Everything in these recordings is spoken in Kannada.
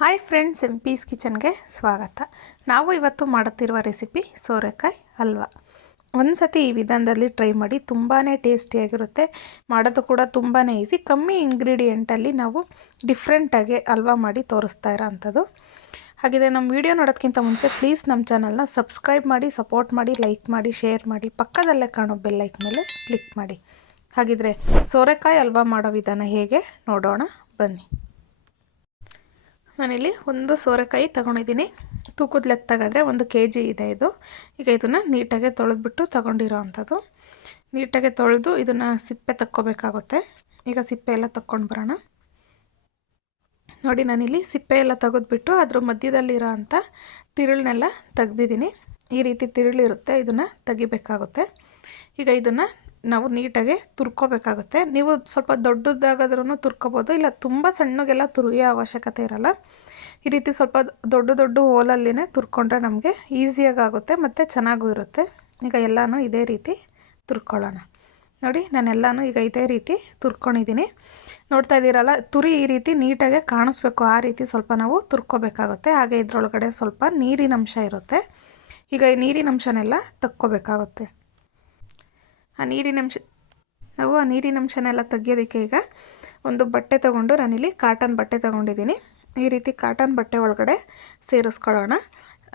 ಹಾಯ್ ಫ್ರೆಂಡ್ಸ್, ಪೀಸ್ ಕಿಚನ್ಗೆ ಸ್ವಾಗತ. ನಾವು ಇವತ್ತು ಮಾಡುತ್ತಿರುವ ರೆಸಿಪಿ ಸೋರೆಕಾಯಿ ಹಲ್ವಾ. ಒಂದು ಸತಿ ಈ ವಿಧಾನದಲ್ಲಿ ಟ್ರೈ ಮಾಡಿ, ತುಂಬಾ ಟೇಸ್ಟಿಯಾಗಿರುತ್ತೆ. ಮಾಡೋದು ಕೂಡ ತುಂಬಾ ಈಸಿ. ಕಮ್ಮಿ ಇಂಗ್ರೀಡಿಯೆಂಟಲ್ಲಿ ನಾವು ಡಿಫ್ರೆಂಟಾಗಿ ಹಲ್ವಾ ಮಾಡಿ ತೋರಿಸ್ತಾ ಇರೋ ಅಂಥದ್ದು. ಹಾಗಿದೆ, ನಮ್ಮ ವಿಡಿಯೋ ನೋಡೋದಕ್ಕಿಂತ ಮುಂಚೆ ಪ್ಲೀಸ್ ನಮ್ಮ ಚಾನಲ್ನ ಸಬ್ಸ್ಕ್ರೈಬ್ ಮಾಡಿ, ಸಪೋರ್ಟ್ ಮಾಡಿ, ಲೈಕ್ ಮಾಡಿ, ಶೇರ್ ಮಾಡಿ, ಪಕ್ಕದಲ್ಲೇ ಕಾಣೋ ಬೆಲ್ ಲೈಕ್ ಮೇಲೆ ಕ್ಲಿಕ್ ಮಾಡಿ. ಹಾಗಿದ್ರೆ ಸೋರೆಕಾಯಿ ಹಲ್ವಾ ಮಾಡೋ ವಿಧಾನ ಹೇಗೆ ನೋಡೋಣ ಬನ್ನಿ. ನಾನಿಲ್ಲಿ ಒಂದು ಸೋರೆಕಾಯಿ ತೊಗೊಂಡಿದ್ದೀನಿ. ತೂಕದ ಲೆಕ್ಕ ತೆಗೆದ್ರೆ 1 kg ಇದೆ ಇದು. ಈಗ ಇದನ್ನು ನೀಟಾಗಿ ತೊಳೆದ್ಬಿಟ್ಟು ತೊಗೊಂಡಿರೋ ಅಂಥದ್ದು. ನೀಟಾಗಿ ತೊಳೆದು ಇದನ್ನು ಸಿಪ್ಪೆ ತಕ್ಕೋಬೇಕಾಗುತ್ತೆ. ಈಗ ಸಿಪ್ಪೆ ಎಲ್ಲ ತಕ್ಕೊಂಡು ಬರೋಣ. ನೋಡಿ, ನಾನಿಲ್ಲಿ ಸಿಪ್ಪೆ ಎಲ್ಲ ತೆಗೆದ್ಬಿಟ್ಟು ಅದ್ರ ಮಧ್ಯದಲ್ಲಿರೋ ಅಂಥ ತಿರುಳನ್ನೆಲ್ಲ ತೆಗ್ದಿದ್ದೀನಿ. ಈ ರೀತಿ ತಿರುಳಿರುತ್ತೆ, ಇದನ್ನು ತೆಗಿಬೇಕಾಗುತ್ತೆ. ಈಗ ಇದನ್ನು ನಾವು ನೀಟಾಗಿ ತುರ್ಕೋಬೇಕಾಗುತ್ತೆ. ನೀವು ಸ್ವಲ್ಪ ದೊಡ್ಡದಾಗಾದ್ರೂ ತುರ್ಕೋಬೋದು, ಇಲ್ಲ ತುಂಬ ಸಣ್ಣಗೆಲ್ಲ ತುರಿಯೋ ಅವಶ್ಯಕತೆ ಇರಲ್ಲ. ಈ ರೀತಿ ಸ್ವಲ್ಪ ದೊಡ್ಡ ಹೋಲಲ್ಲಿನೇ ತುರ್ಕೊಂಡ್ರೆ ನಮಗೆ ಈಸಿಯಾಗಿ ಆಗುತ್ತೆ ಮತ್ತು ಚೆನ್ನಾಗೂ ಇರುತ್ತೆ. ಈಗ ಎಲ್ಲನೂ ಇದೇ ರೀತಿ ತುರ್ಕೊಳ್ಳೋಣ. ನೋಡಿ, ನಾನೆಲ್ಲನೂ ಈಗ ಇದೇ ರೀತಿ ತುರ್ಕೊಂಡಿದ್ದೀನಿ. ನೋಡ್ತಾ ಇದ್ದೀರಲ್ಲ, ತುರಿ ಈ ರೀತಿ ನೀಟಾಗಿ ಕಾಣಿಸ್ಬೇಕು, ಆ ರೀತಿ ಸ್ವಲ್ಪ ನಾವು ತುರ್ಕೋಬೇಕಾಗುತ್ತೆ. ಹಾಗೆ ಇದರೊಳಗಡೆ ಸ್ವಲ್ಪ ನೀರಿನಂಶ ಇರುತ್ತೆ. ಈಗ ಈ ನೀರಿನಂಶನೆಲ್ಲ ತಕ್ಕೋಬೇಕಾಗುತ್ತೆ. ಆ ನೀರಿನಂಶನೆಲ್ಲ ತೆಗಿಯೋದಕ್ಕೆ ಈಗ ಒಂದು ಬಟ್ಟೆ ತೊಗೊಂಡು, ನಾನಿಲ್ಲಿ ಕಾಟನ್ ಬಟ್ಟೆ ತೊಗೊಂಡಿದ್ದೀನಿ. ಈ ರೀತಿ ಕಾಟನ್ ಬಟ್ಟೆ ಒಳಗಡೆ ಸೇರಿಸ್ಕೊಳ್ಳೋಣ.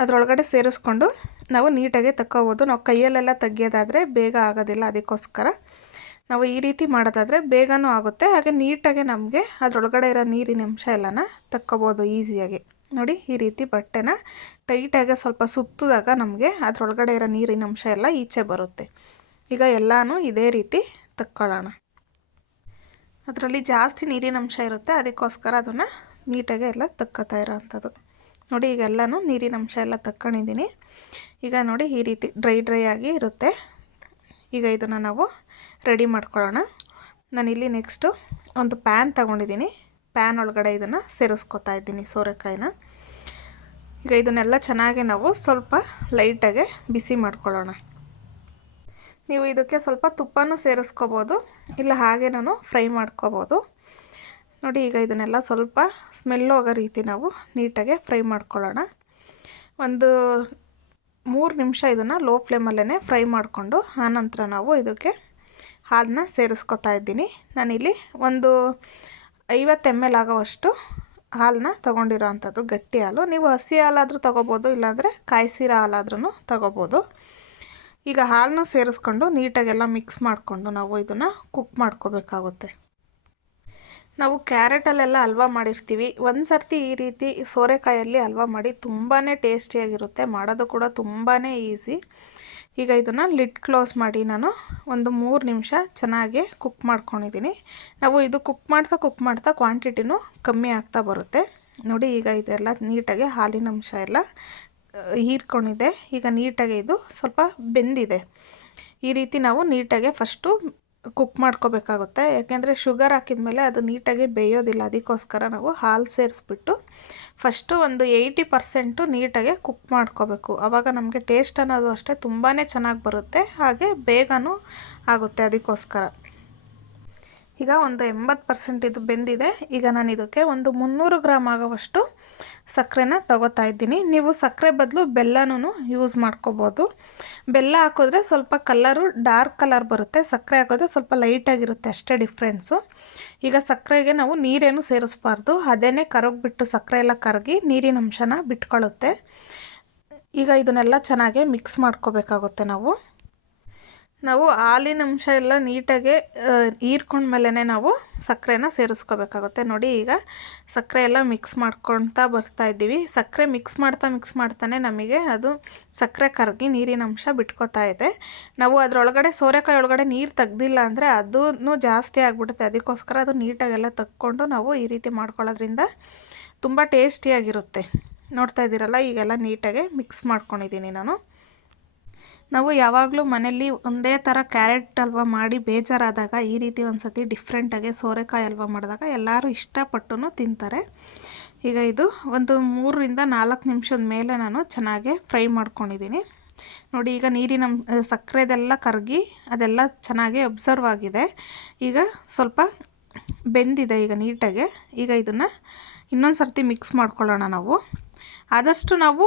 ಅದರೊಳಗಡೆ ಸೇರಿಸ್ಕೊಂಡು ನಾವು ನೀಟಾಗಿ ತಕ್ಕೋಬೋದು. ನಾವು ಕೈಯಲ್ಲೆಲ್ಲ ತೆಗಿಯೋದಾದರೆ ಬೇಗ ಆಗೋದಿಲ್ಲ, ಅದಕ್ಕೋಸ್ಕರ ನಾವು ಈ ರೀತಿ ಮಾಡೋದಾದರೆ ಬೇಗನೂ ಆಗುತ್ತೆ. ಹಾಗೆ ನೀಟಾಗಿ ನಮಗೆ ಅದರೊಳಗಡೆ ಇರೋ ನೀರಿನಂಶ ಎಲ್ಲನ ತಕ್ಕೋಬೋದು ಈಸಿಯಾಗಿ. ನೋಡಿ, ಈ ರೀತಿ ಬಟ್ಟೆನ ಟೈಟಾಗಿ ಸ್ವಲ್ಪ ಸುತ್ತಿದಾಗ ನಮಗೆ ಅದರೊಳಗಡೆ ಇರೋ ನೀರಿನಂಶ ಎಲ್ಲ ಈಚೆ ಬರುತ್ತೆ. ಈಗ ಎಲ್ಲನೂ ಇದೇ ರೀತಿ ತಕ್ಕೊಳ್ಳೋಣ. ಅದರಲ್ಲಿ ಜಾಸ್ತಿ ನೀರಿನಂಶ ಇರುತ್ತೆ, ಅದಕ್ಕೋಸ್ಕರ ಅದನ್ನು ನೀಟಾಗಿ ಎಲ್ಲ ತಕ್ಕೋತಾ ಇರೋ ಅಂಥದ್ದು. ನೋಡಿ, ಈಗ ಎಲ್ಲನೂ ನೀರಿನಂಶ ಎಲ್ಲ ತಕ್ಕೊಂಡಿದ್ದೀನಿ. ಈಗ ನೋಡಿ, ಈ ರೀತಿ ಡ್ರೈ ಆಗಿ ಇರುತ್ತೆ. ಈಗ ಇದನ್ನು ನಾವು ರೆಡಿ ಮಾಡ್ಕೊಳ್ಳೋಣ. ನಾನಿಲ್ಲಿ ನೆಕ್ಸ್ಟು ಒಂದು ಪ್ಯಾನ್ ತೊಗೊಂಡಿದ್ದೀನಿ. ಪ್ಯಾನ್ ಒಳಗಡೆ ಇದನ್ನು ಸೇರಿಸ್ಕೊತಾ ಇದ್ದೀನಿ ಸೋರೆಕಾಯಿನ. ಈಗ ಇದನ್ನೆಲ್ಲ ಚೆನ್ನಾಗಿ ನಾವು ಸ್ವಲ್ಪ ಲೈಟಾಗೆ ಬಿಸಿ ಮಾಡ್ಕೊಳ್ಳೋಣ. ನೀವು ಇದಕ್ಕೆ ಸ್ವಲ್ಪ ತುಪ್ಪನೂ ಸೇರಿಸ್ಕೋಬೋದು, ಇಲ್ಲ ಹಾಗೇನೂ ಫ್ರೈ ಮಾಡ್ಕೋಬೋದು. ನೋಡಿ, ಈಗ ಇದನ್ನೆಲ್ಲ ಸ್ವಲ್ಪ ಸ್ಮೆಲ್ ಹೋಗೋ ರೀತಿ ನಾವು ನೀಟಾಗಿ ಫ್ರೈ ಮಾಡ್ಕೊಳ್ಳೋಣ. ಒಂದು 3 ನಿಮಿಷ ಇದನ್ನು ಲೋ ಫ್ಲೇಮಲ್ಲೇ ಫ್ರೈ ಮಾಡಿಕೊಂಡು ಆನಂತರ ನಾವು ಇದಕ್ಕೆ ಹಾಲನ್ನ ಸೇರಿಸ್ಕೊತಾ ಇದ್ದೀನಿ. ನಾನಿಲ್ಲಿ ಒಂದು 50 ml ಆಗೋವಷ್ಟು ಹಾಲನ್ನ ತೊಗೊಂಡಿರೋ ಅಂಥದ್ದು, ಗಟ್ಟಿ ಹಾಲು. ನೀವು ಹಸಿ ಹಾಲಾದರೂ ತೊಗೋಬೋದು, ಇಲ್ಲಾಂದರೆ ಕಾಯಿಸಿರೋ ಹಾಲಾದ್ರೂ ತೊಗೋಬೋದು. ಈಗ ಹಾಲನ್ನು ಸೇರಿಸ್ಕೊಂಡು ನೀಟಾಗೆಲ್ಲ ಮಿಕ್ಸ್ ಮಾಡಿಕೊಂಡು ನಾವು ಇದನ್ನು ಕುಕ್ ಮಾಡ್ಕೋಬೇಕಾಗುತ್ತೆ. ನಾವು ಕ್ಯಾರೆಟಲ್ಲೆಲ್ಲ ಹಲ್ವಾ ಮಾಡಿರ್ತೀವಿ. ಒಂದು ಸರ್ತಿ ಈ ರೀತಿ ಸೋರೆಕಾಯಲ್ಲಿ ಹಲ್ವಾ ಮಾಡಿ, ತುಂಬಾ ಟೇಸ್ಟಿಯಾಗಿರುತ್ತೆ. ಮಾಡೋದು ಕೂಡ ತುಂಬಾ ಈಸಿ. ಈಗ ಇದನ್ನು ಲಿಡ್ ಕ್ಲೋಸ್ ಮಾಡಿ ನಾನು ಒಂದು 3 ನಿಮಿಷ ಚೆನ್ನಾಗಿ ಕುಕ್ ಮಾಡ್ಕೊಂಡಿದ್ದೀನಿ. ನಾವು ಇದು ಕುಕ್ ಮಾಡ್ತಾ ಕ್ವಾಂಟಿಟಿನೂ ಕಮ್ಮಿ ಆಗ್ತಾ ಬರುತ್ತೆ. ನೋಡಿ, ಈಗ ಇದೆಲ್ಲ ನೀಟಾಗಿ ಹಾಲಿನ ಅಂಶ ಎಲ್ಲ ಹೀರ್ಕೊಂಡಿದೆ. ಈಗ ನೀಟಾಗಿ ಇದು ಸ್ವಲ್ಪ ಬೆಂದಿದೆ. ಈ ರೀತಿ ನಾವು ನೀಟಾಗಿ ಫಸ್ಟು ಕುಕ್ ಮಾಡ್ಕೋಬೇಕಾಗುತ್ತೆ. ಯಾಕೆಂದರೆ ಶುಗರ್ ಹಾಕಿದ್ಮೇಲೆ ಅದು ನೀಟಾಗಿ ಬೇಯೋದಿಲ್ಲ, ಅದಕ್ಕೋಸ್ಕರ ನಾವು ಹಾಲು ಸೇರಿಸ್ಬಿಟ್ಟು ಫಸ್ಟು ಒಂದು 80% ನೀಟಾಗಿ ಕುಕ್ ಮಾಡ್ಕೋಬೇಕು. ಆವಾಗ ನಮಗೆ ಟೇಸ್ಟ್ ಅನ್ನೋದು ಅಷ್ಟೇ ತುಂಬಾ ಚೆನ್ನಾಗಿ ಬರುತ್ತೆ, ಹಾಗೆ ಬೇಗನೂ ಆಗುತ್ತೆ. ಅದಕ್ಕೋಸ್ಕರ ಈಗ ಒಂದು 80% ಇದು ಬೆಂದಿದೆ. ಈಗ ನಾನು ಇದಕ್ಕೆ ಒಂದು 300 ಗ್ರಾಮ್ ಆಗೋವಷ್ಟು ಸಕ್ಕರೆನ ತಗೋತಾ ಇದ್ದೀನಿ. ನೀವು ಸಕ್ಕರೆ ಬದಲು ಬೆಲ್ಲನೂ ಯೂಸ್ ಮಾಡ್ಕೋಬೋದು. ಬೆಲ್ಲ ಹಾಕಿದ್ರೆ ಸ್ವಲ್ಪ ಕಲರು ಡಾರ್ಕ್ ಕಲರ್ ಬರುತ್ತೆ, ಸಕ್ಕರೆ ಹಾಕೋದ್ರೆ ಸ್ವಲ್ಪ ಲೈಟಾಗಿರುತ್ತೆ, ಅಷ್ಟೇ ಡಿಫ್ರೆನ್ಸು. ಈಗ ಸಕ್ಕರೆಗೆ ನಾವು ನೀರೇನು ಸೇರಿಸ್ಬಾರ್ದು, ಅದೇನೇ ಕರಗಿಬಿಟ್ಟು ಸಕ್ಕರೆ ಎಲ್ಲ ಕರಗಿ ನೀರಿನ ಅಂಶನ ಬಿಟ್ಕೊಳ್ಳುತ್ತೆ. ಈಗ ಇದನ್ನೆಲ್ಲ ಚೆನ್ನಾಗಿ ಮಿಕ್ಸ್ ಮಾಡ್ಕೋಬೇಕಾಗುತ್ತೆ. ನಾವು ಹಾಲಿನ ಅಂಶ ಎಲ್ಲ ನೀಟಾಗಿ ಹೀರ್ಕೊಂಡ್ಮೇಲೆ ನಾವು ಸಕ್ಕರೆನ ಸೇರಿಸ್ಕೋಬೇಕಾಗುತ್ತೆ. ನೋಡಿ, ಈಗ ಸಕ್ಕರೆ ಎಲ್ಲ ಮಿಕ್ಸ್ ಮಾಡ್ಕೊಳ್ತಾ ಬರ್ತಾಯಿದ್ದೀವಿ. ಸಕ್ಕರೆ ಮಿಕ್ಸ್ ಮಾಡ್ತಾನೆ ನಮಗೆ ಅದು ಸಕ್ಕರೆ ಕರಗಿ ನೀರಿನ ಅಂಶ ಬಿಟ್ಕೋತಾ ಇದೆ. ನಾವು ಅದರೊಳಗಡೆ ಸೋರೆಕಾಯಿ ಒಳಗಡೆ ನೀರು ತೆಗ್ದಿಲ್ಲ ಅಂದರೆ ಅದೂ ಜಾಸ್ತಿ ಆಗಿಬಿಡುತ್ತೆ. ಅದಕ್ಕೋಸ್ಕರ ಅದು ನೀಟಾಗೆಲ್ಲ ತಕ್ಕೊಂಡು ನಾವು ಈ ರೀತಿ ಮಾಡ್ಕೊಳ್ಳೋದ್ರಿಂದ ತುಂಬ ಟೇಸ್ಟಿಯಾಗಿರುತ್ತೆ. ನೋಡ್ತಾ ಇದ್ದೀರಲ್ಲ, ಈಗೆಲ್ಲ ನೀಟಾಗಿ ಮಿಕ್ಸ್ ಮಾಡ್ಕೊಂಡಿದ್ದೀನಿ ನಾನು. ನಾವು ಯಾವಾಗಲೂ ಮನೆಯಲ್ಲಿ ಒಂದೇ ಥರ ಕ್ಯಾರೆಟ್ ಹಲ್ವಾ ಮಾಡಿ ಬೇಜಾರಾದಾಗ ಈ ರೀತಿ ಒಂದು ಸತಿ ಡಿಫ್ರೆಂಟಾಗಿ ಸೋರೆಕಾಯಿ ಹಲ್ವಾ ಮಾಡಿದಾಗ ಎಲ್ಲರೂ ಇಷ್ಟಪಟ್ಟು ತಿಂತಾರೆ. ಈಗ ಇದು ಒಂದು 3-4 ನಿಮಿಷದ ಮೇಲೆ ನಾನು ಚೆನ್ನಾಗಿ ಫ್ರೈ ಮಾಡ್ಕೊಂಡಿದ್ದೀನಿ. ನೋಡಿ, ಈಗ ನೀರಿನ ಸಕ್ಕರೆದೆಲ್ಲ ಕರಗಿ ಅದೆಲ್ಲ ಚೆನ್ನಾಗಿ ಅಬ್ಸರ್ವ್ ಆಗಿದೆ. ಈಗ ಸ್ವಲ್ಪ ಬೆಂದಿದೆ ಈಗ ನೀಟಾಗೆ. ಈಗ ಇದನ್ನು ಇನ್ನೊಂದು ಸರ್ತಿ ಮಿಕ್ಸ್ ಮಾಡ್ಕೊಳ್ಳೋಣ ನಾವು. ಆದಷ್ಟು ನಾವು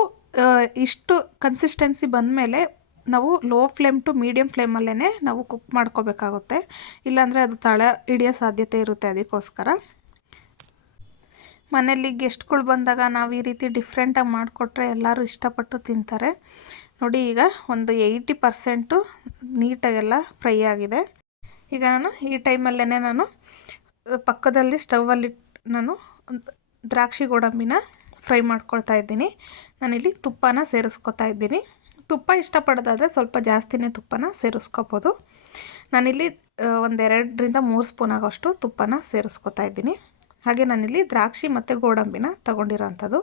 ಇಷ್ಟು ಕನ್ಸಿಸ್ಟೆನ್ಸಿ ಬಂದಮೇಲೆ ನಾವು ಲೋ ಫ್ಲೇಮ್ ಟು ಮೀಡಿಯಮ್ ಫ್ಲೇಮಲ್ಲೇ ನಾವು ಕುಕ್ ಮಾಡ್ಕೋಬೇಕಾಗುತ್ತೆ, ಇಲ್ಲಾಂದರೆ ಅದು ತಳ ಹಿಡಿಯೋ ಸಾಧ್ಯತೆ ಇರುತ್ತೆ. ಅದಕ್ಕೋಸ್ಕರ ಮನೇಲಿ ಗೆಸ್ಟ್ಗಳು ಬಂದಾಗ ನಾವು ಈ ರೀತಿ ಡಿಫ್ರೆಂಟಾಗಿ ಮಾಡಿಕೊಟ್ರೆ ಎಲ್ಲರೂ ಇಷ್ಟಪಟ್ಟು ತಿಂತಾರೆ. ನೋಡಿ, ಈಗ ಒಂದು 80% ನೀಟಾಗೆಲ್ಲ ಫ್ರೈ ಆಗಿದೆ. ಈಗ ನಾನು ಈ ಟೈಮಲ್ಲೇ ನಾನು ಪಕ್ಕದಲ್ಲಿ ಸ್ಟವಲ್ಲಿ ನಾನು ದ್ರಾಕ್ಷಿ ಗೋಡಂಬಿನ ಫ್ರೈ ಮಾಡ್ಕೊಳ್ತಾ ಇದ್ದೀನಿ. ನಾನಿಲ್ಲಿ ತುಪ್ಪನ ಸೇರಿಸ್ಕೊತಾ ಇದ್ದೀನಿ. ತುಪ್ಪ ಇಷ್ಟಪಡೋದಾದರೆ ಸ್ವಲ್ಪ ಜಾಸ್ತಿನೇ ತುಪ್ಪನ ಸೇರಿಸ್ಕೋಬೋದು. ನಾನಿಲ್ಲಿ 2-3 ಸ್ಪೂನ್ ಆಗೋಷ್ಟು ತುಪ್ಪನ ಸೇರಿಸ್ಕೊತಾ ಇದ್ದೀನಿ. ಹಾಗೆ ನಾನಿಲ್ಲಿ ದ್ರಾಕ್ಷಿ ಮತ್ತು ಗೋಡಂಬಿನ ತೊಗೊಂಡಿರೋ ಅಂಥದ್ದು.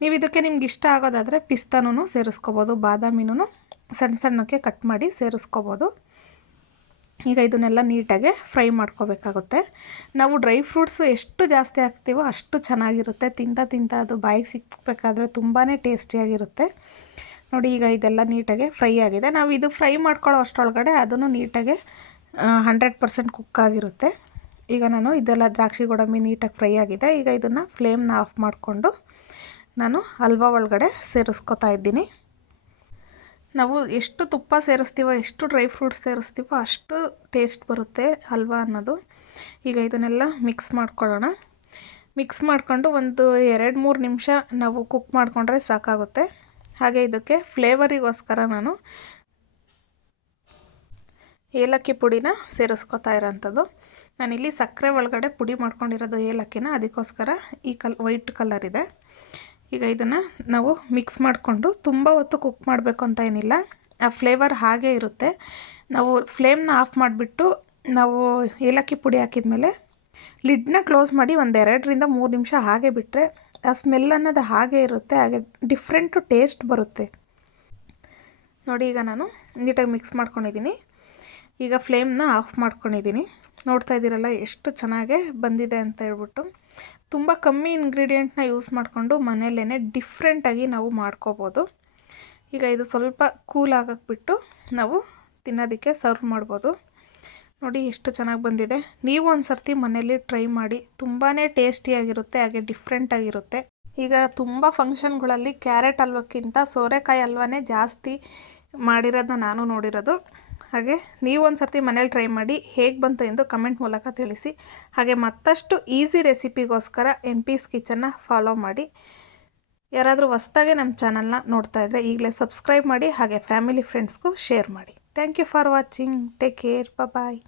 ನೀವು ಇದಕ್ಕೆ ನಿಮ್ಗೆ ಇಷ್ಟ ಆಗೋದಾದರೆ ಪಿಸ್ತಾನೂ ಸೇರಿಸ್ಕೋಬೋದು, ಬಾದಾಮಿನೂ ಸಣ್ಣ ಸಣ್ಣಕ್ಕೆ ಕಟ್ ಮಾಡಿ ಸೇರಿಸ್ಕೋಬೋದು. ಈಗ ಇದನ್ನೆಲ್ಲ ನೀಟಾಗಿ ಫ್ರೈ ಮಾಡ್ಕೋಬೇಕಾಗುತ್ತೆ. ನಾವು ಡ್ರೈ ಫ್ರೂಟ್ಸು ಎಷ್ಟು ಜಾಸ್ತಿ ಹಾಕ್ತೀವೋ ಅಷ್ಟು ಚೆನ್ನಾಗಿರುತ್ತೆ. ತಿಂತ ಅದು ಬಾಯಿಗೆ ಸಿಕ್ಕಬೇಕಾದ್ರೆ ತುಂಬಾ ಟೇಸ್ಟಿಯಾಗಿರುತ್ತೆ. ನೋಡಿ, ಈಗ ಇದೆಲ್ಲ ನೀಟಾಗಿ ಫ್ರೈ ಆಗಿದೆ. ನಾವು ಇದು ಫ್ರೈ ಮಾಡ್ಕೊಳ್ಳೋ ಅಷ್ಟರೊಳಗಡೆ ಅದನ್ನು ನೀಟಾಗಿ 100% ಕುಕ್ ಆಗಿರುತ್ತೆ. ಈಗ ನಾನು ಇದೆಲ್ಲ ದ್ರಾಕ್ಷಿ ಗೋಡಂಬಿ ನೀಟಾಗಿ ಫ್ರೈ ಆಗಿದೆ. ಈಗ ಇದನ್ನು ಫ್ಲೇಮ್ನ ಆಫ್ ಮಾಡಿಕೊಂಡು ನಾನು ಹಲ್ವಾ ಒಳಗಡೆ ಸೇರಿಸ್ಕೊತಾ ಇದ್ದೀನಿ. ನಾವು ಎಷ್ಟು ತುಪ್ಪ ಸೇರಿಸ್ತೀವೋ, ಎಷ್ಟು ಡ್ರೈ ಫ್ರೂಟ್ಸ್ ಸೇರಿಸ್ತೀವೋ ಅಷ್ಟು ಟೇಸ್ಟ್ ಬರುತ್ತೆ ಹಲ್ವಾ ಅನ್ನೋದು. ಈಗ ಇದನ್ನೆಲ್ಲ ಮಿಕ್ಸ್ ಮಾಡ್ಕೊಳ್ಳೋಣ. ಮಿಕ್ಸ್ ಮಾಡಿಕೊಂಡು ಒಂದು 2-3 ನಿಮಿಷ ನಾವು ಕುಕ್ ಮಾಡಿಕೊಂಡ್ರೆ ಸಾಕಾಗುತ್ತೆ. ಹಾಗೆ ಇದಕ್ಕೆ ಫ್ಲೇವರಿಗೋಸ್ಕರ ನಾನು ಏಲಕ್ಕಿ ಪುಡಿನ ಸೇರಿಸ್ಕೊತಾ ಇರೋಂಥದ್ದು. ನಾನಿಲ್ಲಿ ಸಕ್ಕರೆ ಒಳಗಡೆ ಪುಡಿ ಮಾಡ್ಕೊಂಡಿರೋದು ಏಲಕ್ಕಿನ, ಅದಕ್ಕೋಸ್ಕರ ಈ ವೈಟ್ ಕಲರ್ ಇದೆ. ಈಗ ಇದನ್ನು ನಾವು ಮಿಕ್ಸ್ ಮಾಡಿಕೊಂಡು ತುಂಬ ಹೊತ್ತು ಕುಕ್ ಮಾಡಬೇಕು ಅಂತ ಏನಿಲ್ಲ, ಆ ಫ್ಲೇವರ್ ಹಾಗೇ ಇರುತ್ತೆ. ನಾವು ಫ್ಲೇಮ್ನ ಆಫ್ ಮಾಡಿಬಿಟ್ಟು ನಾವು ಏಲಕ್ಕಿ ಪುಡಿ ಹಾಕಿದ್ಮೇಲೆ ಲಿಡ್ನ ಕ್ಲೋಸ್ ಮಾಡಿ 2-3 ನಿಮಿಷ ಹಾಗೆ ಬಿಟ್ಟರೆ ಆ ಸ್ಮೆಲ್ ಅನ್ನೋದು ಹಾಗೆ ಇರುತ್ತೆ. ಹಾಗೆ ಡಿಫ್ರೆಂಟು ಟೇಸ್ಟ್ ಬರುತ್ತೆ. ನೋಡಿ, ಈಗ ನಾನು ನೀಟಾಗಿ ಮಿಕ್ಸ್ ಮಾಡ್ಕೊಂಡಿದ್ದೀನಿ. ಈಗ ಫ್ಲೇಮ್ನ ಆಫ್ ಮಾಡ್ಕೊಂಡಿದ್ದೀನಿ. ನೋಡ್ತಾ ಇದ್ದೀರಲ್ಲ ಎಷ್ಟು ಚೆನ್ನಾಗೇ ಬಂದಿದೆ ಅಂತ ಹೇಳ್ಬಿಟ್ಟು. ತುಂಬ ಕಮ್ಮಿ ಇಂಗ್ರೀಡಿಯೆಂಟ್ನ ಯೂಸ್ ಮಾಡಿಕೊಂಡು ಮನೆಯಲ್ಲೇ ಡಿಫ್ರೆಂಟಾಗಿ ನಾವು ಮಾಡ್ಕೋಬೋದು. ಈಗ ಇದು ಸ್ವಲ್ಪ ಕೂಲ್ ಆಗಕ್ಕೆ ಬಿಟ್ಟು ನಾವು ತಿನ್ನೋದಕ್ಕೆ ಸರ್ವ್ ಮಾಡ್ಬೋದು. ನೋಡಿ ಎಷ್ಟು ಚೆನ್ನಾಗಿ ಬಂದಿದೆ. ನೀವು ಒಂದು ಸರ್ತಿ ಮನೇಲಿ ಟ್ರೈ ಮಾಡಿ, ತುಂಬಾ ಟೇಸ್ಟಿಯಾಗಿರುತ್ತೆ, ಹಾಗೆ ಡಿಫ್ರೆಂಟಾಗಿರುತ್ತೆ. ಈಗ ತುಂಬ ಫಂಕ್ಷನ್ಗಳಲ್ಲಿ ಕ್ಯಾರೆಟ್ ಹಲ್ವಕ್ಕಿಂತ ಸೋರೆಕಾಯಿ ಹಲ್ವಾನೇ ಜಾಸ್ತಿ ಮಾಡಿರೋದನ್ನ ನಾನು ನೋಡಿರೋದು. ಹಾಗೆ ನೀವು ಒಂದು ಸರ್ತಿ ಮನೇಲಿ ಟ್ರೈ ಮಾಡಿ ಹೇಗೆ ಬಂತು ಎಂದು ಕಮೆಂಟ್ ಮೂಲಕ ತಿಳಿಸಿ. ಹಾಗೆ ಮತ್ತಷ್ಟು ಈಸಿ ರೆಸಿಪಿಗೋಸ್ಕರ MP's ಕಿಚನ್ನ ಫಾಲೋ ಮಾಡಿ. ಯಾರಾದರೂ ಹೊಸ್ದಾಗೆ ನಮ್ಮ ಚಾನಲ್ನ ನೋಡ್ತಾ ಇದ್ದರೆ ಈಗಲೇ ಸಬ್ಸ್ಕ್ರೈಬ್ ಮಾಡಿ, ಹಾಗೆ ಫ್ಯಾಮಿಲಿ ಫ್ರೆಂಡ್ಸ್ಗೂ ಶೇರ್ ಮಾಡಿ. Thank you for watching. Take care. Bye.